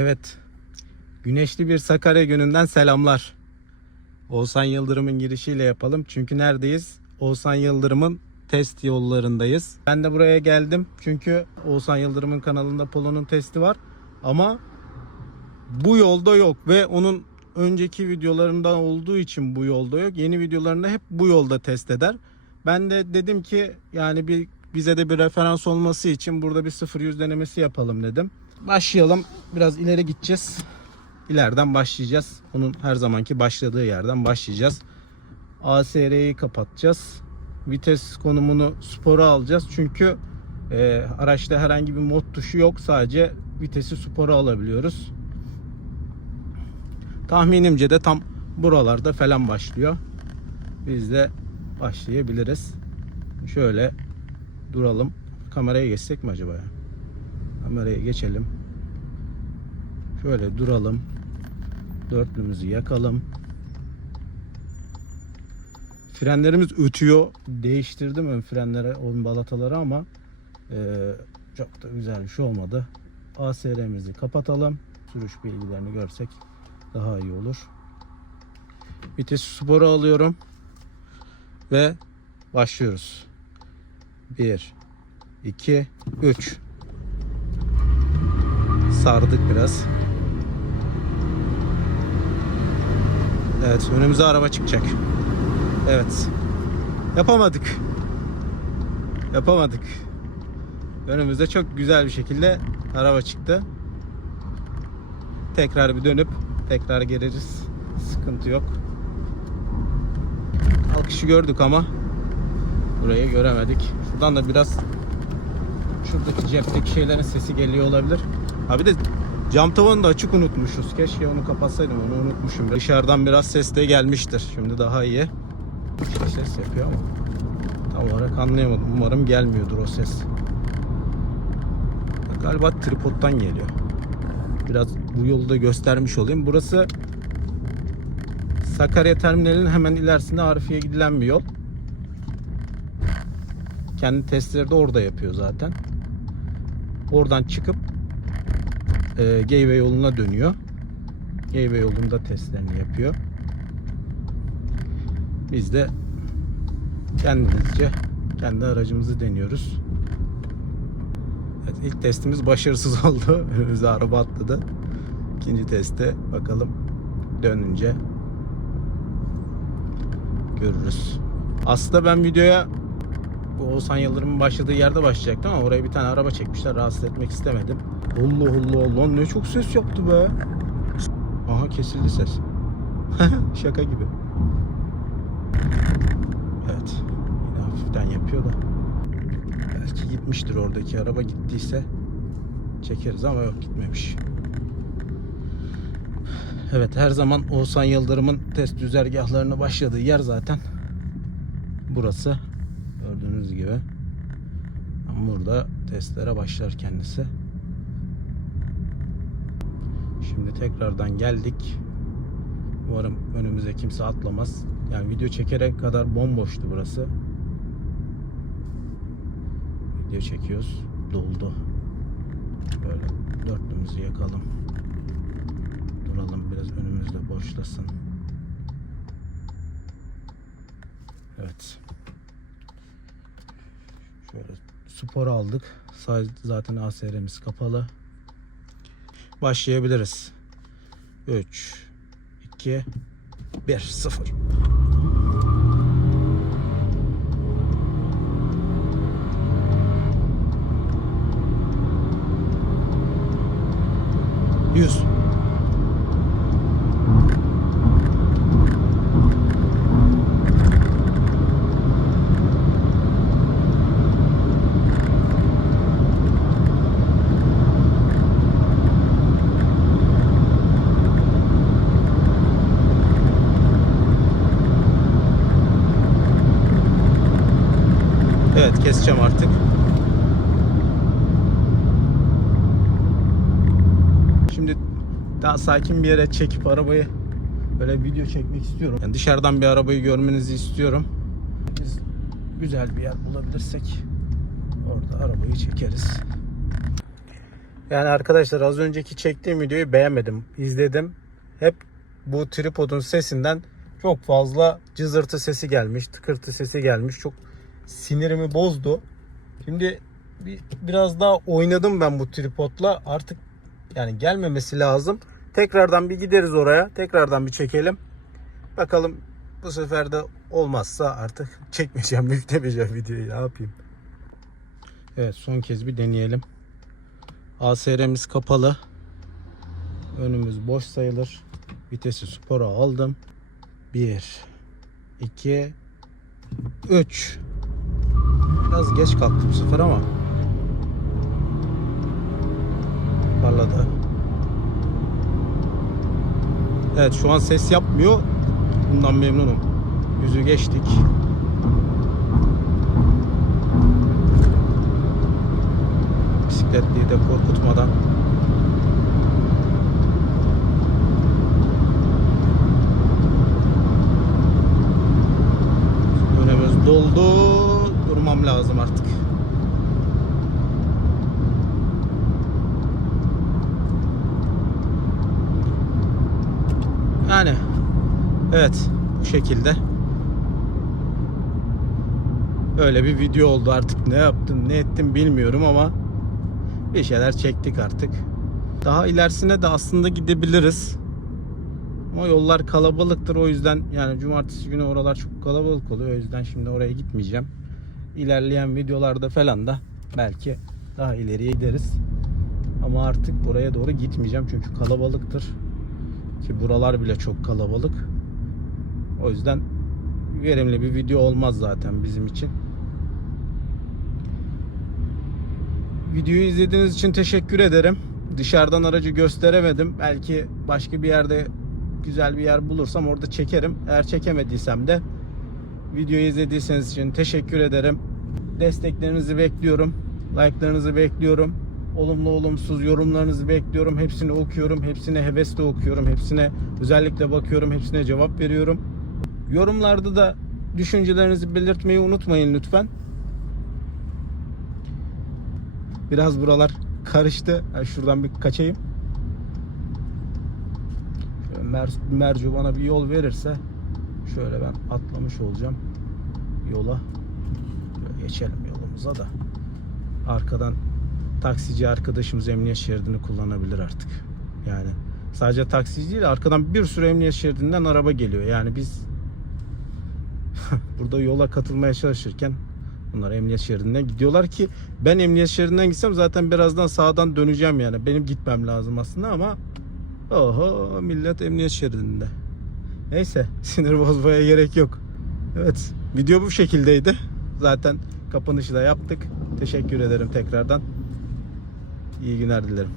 Evet. Güneşli bir Sakarya gününden selamlar. Oğuzhan Yıldırım'ın girişiyle yapalım. Çünkü neredeyiz? Oğuzhan Yıldırım'ın test yollarındayız. Ben de buraya geldim. Çünkü Oğuzhan Yıldırım'ın kanalında Polo'nun testi var. Ama bu yolda yok ve onun önceki videolarından olduğu için bu yolda yok. Yeni videolarında hep bu yolda test eder. Ben de dedim ki yani bir bize de bir referans olması için burada bir 0-100 denemesi yapalım dedim. Başlayalım. Biraz ileri gideceğiz. İleriden başlayacağız. Onun her zamanki başladığı yerden başlayacağız. ASR'yi kapatacağız. Vites konumunu spora alacağız. Çünkü e, araçta herhangi bir mod tuşu yok. Sadece vitesi spora alabiliyoruz. Tahminimce de tam buralarda falan başlıyor. Biz de başlayabiliriz. Şöyle duralım. Kameraya geçsek mi acaba ya? Kameraya geçelim. Şöyle duralım. Dörtlümüzü yakalım. Frenlerimiz ötüyor. Değiştirdim ön frenlere, ön balataları ama eee, çok da güzel bir şey olmadı. ASR'mizi kapatalım. Sürüş bilgilerini görsek daha iyi olur. Vites sporu alıyorum. Ve başlıyoruz. 1 2 3 Sardık biraz. Evet, önümüze araba çıkacak. Evet. Yapamadık. Yapamadık. Önümüzde çok güzel bir şekilde araba çıktı. Tekrar bir dönüp tekrar geliriz. Sıkıntı yok. Alkışı gördük ama burayı göremedik. Şuradan da biraz şuradaki cepteki şeylerin sesi geliyor olabilir. Abi de cam tavanı da açık unutmuşuz. Keşke onu kapatsaydım onu unutmuşum. Dışarıdan biraz ses de gelmiştir. Şimdi daha iyi. İşte ses yapıyor ama tam olarak anlayamadım. Umarım gelmiyordur o ses. Galiba tripodtan geliyor. Biraz bu yolu da göstermiş olayım. Burası Sakarya Terminali'nin hemen ilerisinde Arifiye gidilen bir yol. Kendi testleri de orada yapıyor zaten. Oradan çıkıp e, Geyve yoluna dönüyor. Geyve yolunda testlerini yapıyor. Biz de kendimizce kendi aracımızı deniyoruz. Evet, ilk testimiz başarısız oldu. Önümüze araba atladı. İkinci teste bakalım dönünce görürüz. Aslında ben videoya bu Oğuzhan Yıldırım'ın başladığı yerde başlayacaktım ama oraya bir tane araba çekmişler. Rahatsız etmek istemedim. Allah Allah Allah ne çok ses yaptı be. Aha kesildi ses. Şaka gibi. Evet. Yine hafiften yapıyor da. Belki gitmiştir oradaki araba gittiyse çekeriz ama yok gitmemiş. Evet her zaman Oğuzhan Yıldırım'ın test düzergahlarına başladığı yer zaten burası. Gördüğünüz gibi. Burada testlere başlar kendisi. Şimdi tekrardan geldik. Umarım önümüze kimse atlamaz. Yani video çekerek kadar bomboştu burası. Video çekiyoruz. Doldu. Böyle dörtlümüzü yakalım. Duralım biraz önümüzde boşlasın. Evet. Şöyle spor aldık. Zaten ASR'miz kapalı. Başlayabiliriz. 3 2 1 0 Evet keseceğim artık. Şimdi daha sakin bir yere çekip arabayı böyle video çekmek istiyorum. Yani dışarıdan bir arabayı görmenizi istiyorum. Biz güzel bir yer bulabilirsek orada arabayı çekeriz. Yani arkadaşlar az önceki çektiğim videoyu beğenmedim. İzledim. Hep bu tripodun sesinden çok fazla cızırtı sesi gelmiş, tıkırtı sesi gelmiş. Çok sinirimi bozdu. Şimdi bir, biraz daha oynadım ben bu tripodla. Artık yani gelmemesi lazım. Tekrardan bir gideriz oraya. Tekrardan bir çekelim. Bakalım bu sefer de olmazsa artık çekmeyeceğim, yüklemeyeceğim videoyu. Ne yapayım? Evet son kez bir deneyelim. ASR'miz kapalı. Önümüz boş sayılır. Vitesi spora aldım. 1 2 3 Biraz geç kalktı bu sefer ama parladı. Evet şu an ses yapmıyor. Bundan memnunum. Yüzü geçtik. Bisikletliyi de korkutmadan Önümüz doldu. Lazım artık. Yani evet bu şekilde öyle bir video oldu artık ne yaptım ne ettim bilmiyorum ama bir şeyler çektik artık. Daha ilerisine de aslında gidebiliriz. Ama yollar kalabalıktır o yüzden yani cumartesi günü oralar çok kalabalık oluyor. O yüzden şimdi oraya gitmeyeceğim. İlerleyen videolarda falan da belki daha ileriye gideriz. Ama artık oraya doğru gitmeyeceğim çünkü kalabalıktır. Ki buralar bile çok kalabalık. O yüzden verimli bir video olmaz zaten bizim için. Videoyu izlediğiniz için teşekkür ederim. Dışarıdan aracı gösteremedim. Belki başka bir yerde güzel bir yer bulursam orada çekerim. Eğer çekemediysem de videoyu izlediyseniz için teşekkür ederim. Desteklerinizi bekliyorum. Like'larınızı bekliyorum. Olumlu olumsuz yorumlarınızı bekliyorum. Hepsini okuyorum. Hepsine hevesle okuyorum. Hepsine özellikle bakıyorum. Hepsine cevap veriyorum. Yorumlarda da düşüncelerinizi belirtmeyi unutmayın lütfen. Biraz buralar karıştı. Ha, Şuradan bir kaçayım. Mer Mercu bana bir yol verirse şöyle ben atlamış olacağım yola. Böyle geçelim yolumuza da. Arkadan taksici arkadaşımız emniyet şeridini kullanabilir artık. Yani sadece taksici değil arkadan bir sürü emniyet şeridinden araba geliyor. Yani biz burada yola katılmaya çalışırken bunlar emniyet şeridinden gidiyorlar ki ben emniyet şeridinden gitsem zaten birazdan sağdan döneceğim yani. Benim gitmem lazım aslında ama oho millet emniyet şeridinde. Neyse sinir bozmaya gerek yok. Evet video bu şekildeydi. Zaten kapanışı da yaptık. Teşekkür ederim tekrardan. İyi günler dilerim.